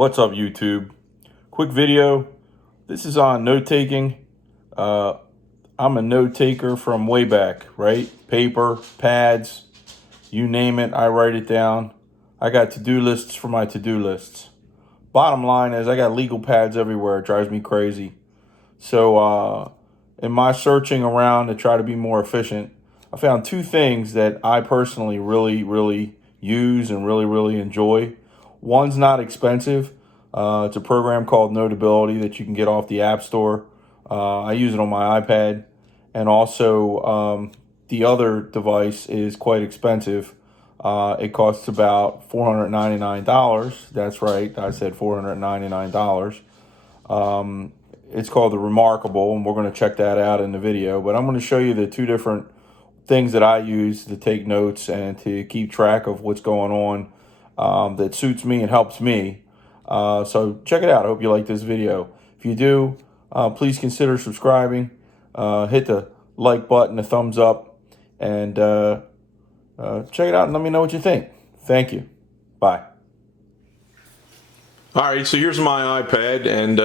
What's up, YouTube? Quick video. This is on note taking. I'm a note taker from way back, right? Paper, pads, you name it, I write it down. I got to-do lists for my to-do lists. Bottom line is I got legal pads everywhere. It drives me crazy. So in my searching around to try to be more efficient, I found two things that I personally really use and really enjoy. One's not expensive. It's a program called Notability that you can get off the App Store. I use it on my iPad. And also the other device is quite expensive. It costs about $499. That's right, I said $499. It's called the Remarkable, and we're going to check that out in the video. But I'm going to show you the two different things that I use to take notes and to keep track of what's going on that suits me and helps me. So check it out. I hope you like this video. If you do, please consider subscribing. Hit the like button, the thumbs up, and check it out and let me know what you think. Thank you. Bye. All right, so here's my iPad and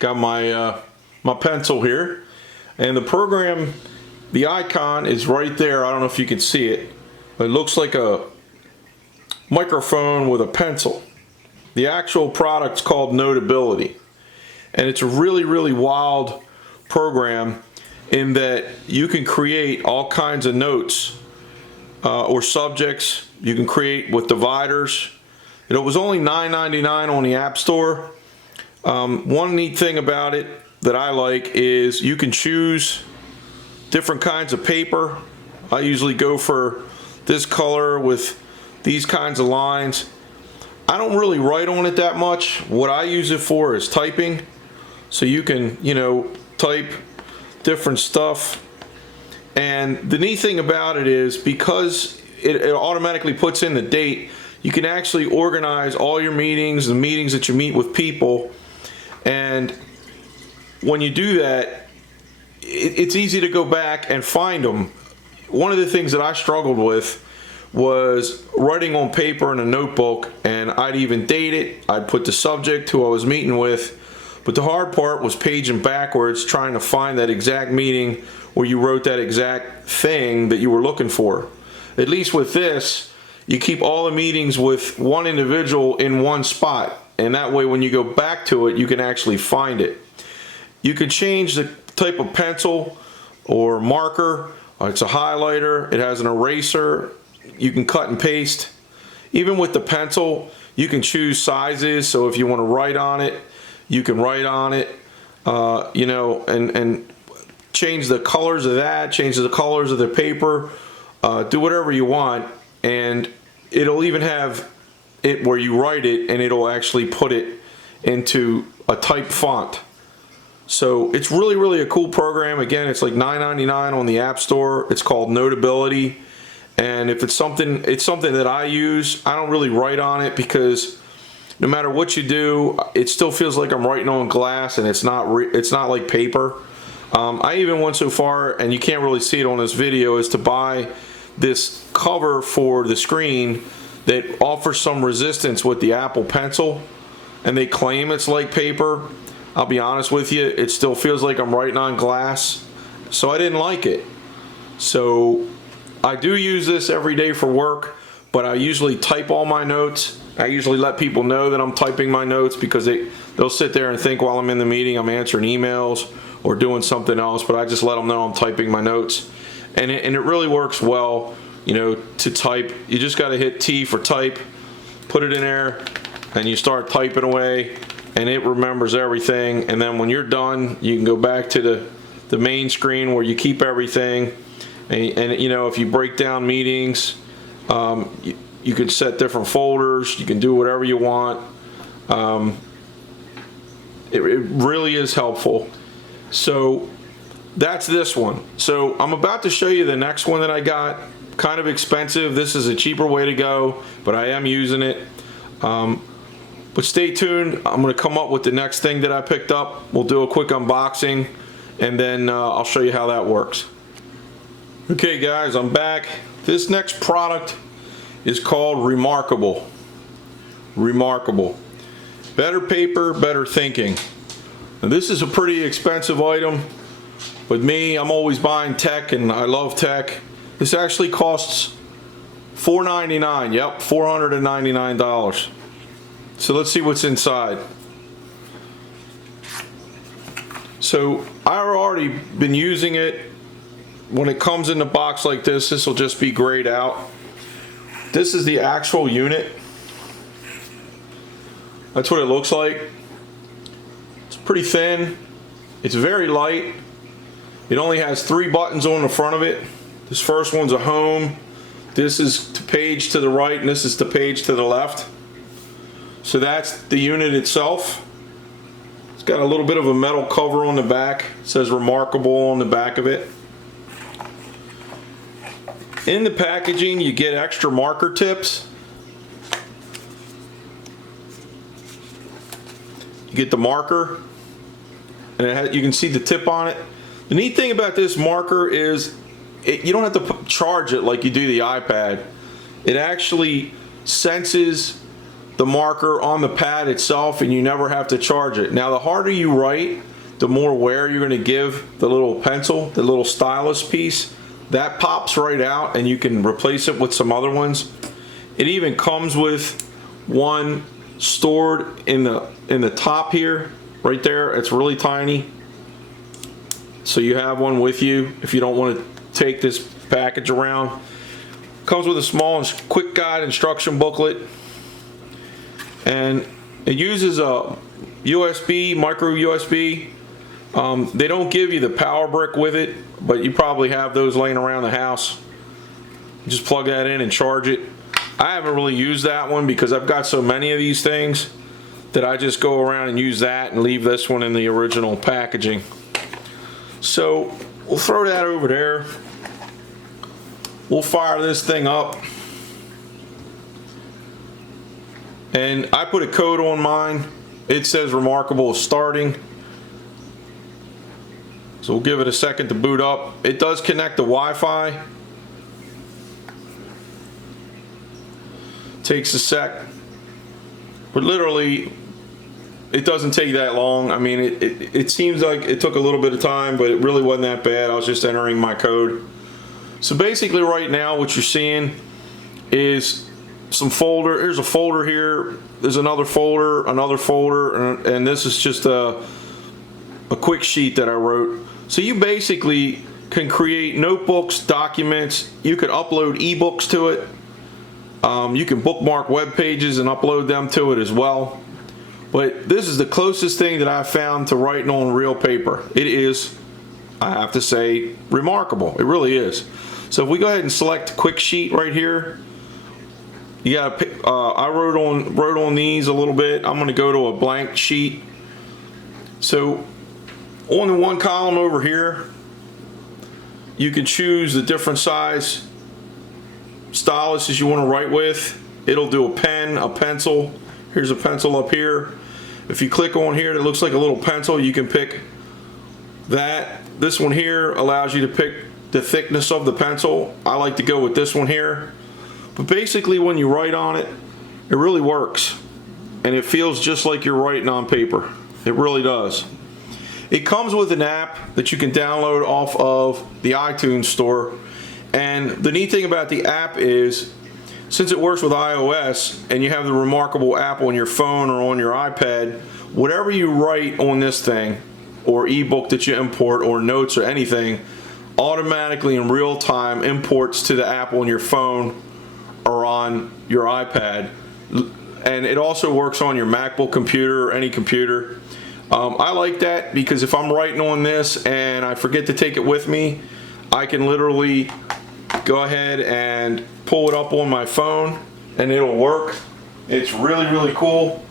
got my my pencil here, and the program, the icon is right there. I don't know if you can see it, but it looks like a microphone with a pencil. The actual product's called Notability, and it's a really wild program in that you can create all kinds of notes or subjects. You can create with dividers. It was only $9.99 on the App Store. One neat thing about it that I like is you can choose different kinds of paper. I usually go for this color with these kinds of lines. I don't really write on it that much. What I use it for is typing. So you can, type different stuff. And the neat thing about it is because it automatically puts in the date, you can actually organize all your meetings, the meetings that you meet with people. And when you do that, it's easy to go back and find them. One of the things that I struggled with was writing on paper in a notebook, and I'd even date it. I'd put the subject, who I was meeting with. But the hard part was paging backwards, trying to find that exact meeting where you wrote that exact thing that you were looking for. At least with this, you keep all the meetings with one individual in one spot, and that way when you go back to it, you can actually find it. You can change the type of pencil or marker. It's a highlighter. It has an eraser. You can cut and paste. Even with the pencil, you can choose sizes. So if you want to write on it, you can write on it, and change the colors of that, change the colors of the paper, do whatever you want, and it'll even have it where you write it, and it'll actually put it into a type font. So it's really a cool program. Again, it's like $9.99 on the App Store. It's called Notability. And if it's something that I use, I don't really write on it because no matter what you do, it still feels like I'm writing on glass, and it's not like paper. I even went so far, and you can't really see it on this video, as to buy this cover for the screen that offers some resistance with the Apple Pencil, and they claim it's like paper. I'll be honest with you, it still feels like I'm writing on glass, so I didn't like it. So I do use this every day for work, but I usually type all my notes. I usually let people know that I'm typing my notes because they'll sit there and think while I'm in the meeting I'm answering emails or doing something else, but I just let them know I'm typing my notes. And it really works well, to type. You just got to hit T for type, put it in there, and you start typing away, and it remembers everything. And then when you're done, you can go back to the main screen where you keep everything. And if you break down meetings, you can set different folders. You can do whatever you want. It really is helpful. So that's this one. So I'm about to show you the next one that I got. Kind of expensive. This is a cheaper way to go, but I am using it. But stay tuned. I'm going to come up with the next thing that I picked up. We'll do a quick unboxing, and then I'll show you how that works. Okay guys, I'm back. This next product is called Remarkable. Better paper, better thinking. Now, this is a pretty expensive item, but me, I'm always buying tech and I love tech. This actually costs $4.99. Yep, $499. So let's see what's inside. So I've already been using it. When it comes in a box like this, this will just be grayed out. This is the actual unit. That's what it looks like. It's pretty thin. It's very light. It only has 3 buttons on the front of it. This first one's a home. This is the page to the right, and this is the page to the left. So that's the unit itself. It's got a little bit of a metal cover on the back. It says Remarkable on the back of it. In the packaging, you get extra marker tips. You get the marker, and you can see the tip on it. The neat thing about this marker is you don't have to charge it like you do the iPad. It actually senses the marker on the pad itself, and you never have to charge it. Now, the harder you write, the more wear you're going to give the little pencil, the little stylus piece. That pops right out, and you can replace it with some other ones. It even comes with one stored in the top here, right there. It's really tiny, so you have one with you if you don't want to take this package around. Comes with a small and quick guide instruction booklet, and it uses a USB, micro USB. They don't give you the power brick with it, but you probably have those laying around the house. Just plug that in and charge it. I haven't really used that one because I've got so many of these things that I just go around and use that and leave this one in the original packaging. So we'll throw that over there. We'll fire this thing up. And I put a code on mine. It says Remarkable is starting. So we'll give it a second to boot up. It does connect to Wi-Fi. Takes a sec. But literally, it doesn't take that long. I mean, it seems like it took a little bit of time, but it really wasn't that bad. I was just entering my code. So basically right now what you're seeing is some folder. Here's a folder here. There's another folder, and this is just a quick sheet that I wrote. So you basically can create notebooks, documents. You could upload ebooks to it. You can bookmark web pages and upload them to it as well. But this is the closest thing that I've found to writing on real paper. It is, I have to say, remarkable. It really is. So if we go ahead and select quick sheet right here, you got. I wrote on these a little bit. I'm going to go to a blank sheet. So on the one column over here, you can choose the different size styluses you want to write with. It'll do a pen, a pencil. Here's a pencil up here. If you click on here, it looks like a little pencil. You can pick that. This one here allows you to pick the thickness of the pencil. I like to go with this one here. But basically when you write on it, it really works. And it feels just like you're writing on paper. It really does. It comes with an app that you can download off of the iTunes store. And the neat thing about the app is, since it works with iOS and you have the Remarkable app on your phone or on your iPad, whatever you write on this thing, or ebook that you import, or notes or anything, automatically in real time imports to the app on your phone or on your iPad. And it also works on your MacBook computer or any computer. I like that because if I'm writing on this and I forget to take it with me, I can literally go ahead and pull it up on my phone and it'll work. It's really, really cool.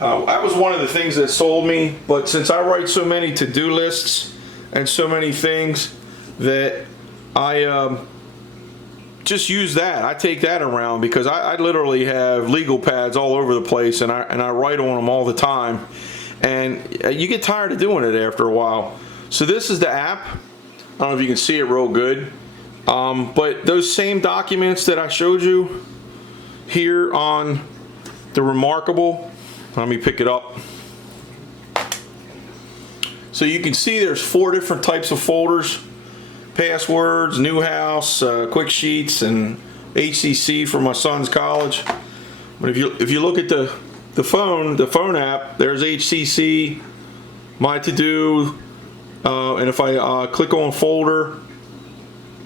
That was one of the things that sold me, but since I write so many to-do lists and so many things that I just use that. I take that around because I literally have legal pads all over the place, and I write on them all the time, and you get tired of doing it after a while. So this is the app. I don't know if you can see it real good, but those same documents that I showed you here on the Remarkable. Let me pick it up. So you can see there's 4 different types of folders: passwords, new house, quick sheets, and HCC for my son's college. But if you look at the phone app, there's HCC, my to-do, and if I click on folder,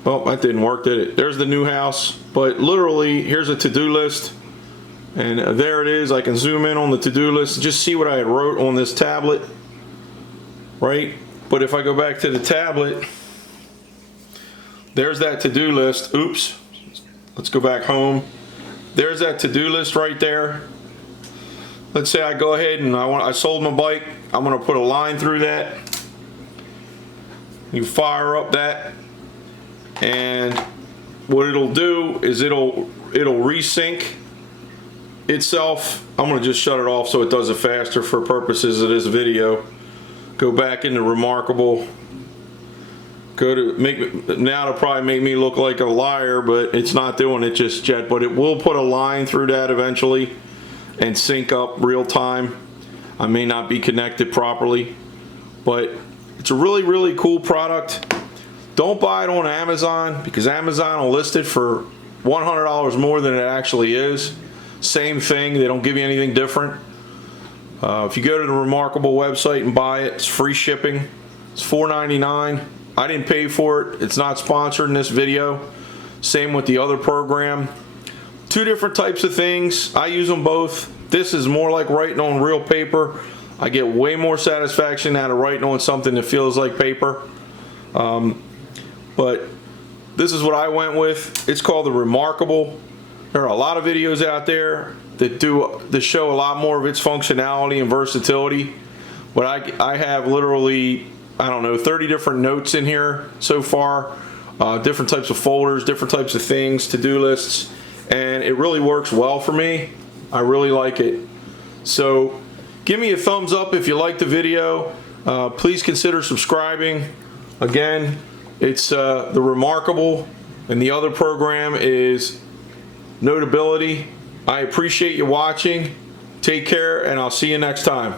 well, that didn't work, did it? There's the new house, but literally here's a to-do list, and there it is. I can zoom in on the to-do list and just see what I wrote on this tablet, right? But if I go back to the tablet, there's that to-do list. Oops, let's go back home. There's that to-do list right there. Let's say I go ahead and I sold my bike. I'm going to put a line through that. You fire up that, and what it'll do is it'll resync itself. I'm going to just shut it off so it does it faster for purposes of this video. Go back into Remarkable. Go to now it'll probably make me look like a liar, but it's not doing it just yet. But it will put a line through that eventually and sync up real time. I may not be connected properly, but it's a really cool product. Don't buy it on Amazon, because Amazon will list it for $100 more than it actually is. Same thing, they don't give you anything different. If you go to the Remarkable website and buy it, it's free shipping. It's $4.99. I didn't pay for it. It's not sponsored in this video. Same with the other program. 2 different types of things. I use them both. This is more like writing on real paper. I get way more satisfaction out of writing on something that feels like paper. But this is what I went with. It's called the Remarkable. There are a lot of videos out there that show a lot more of its functionality and versatility. But I have literally, I don't know, 30 different notes in here so far. Different types of folders, different types of things, to-do lists. And it really works well for me. I really like it. So give me a thumbs up if you like the video. Please consider subscribing. Again, it's the Remarkable, and the other program is Notability. I appreciate you watching. Take care, and I'll see you next time.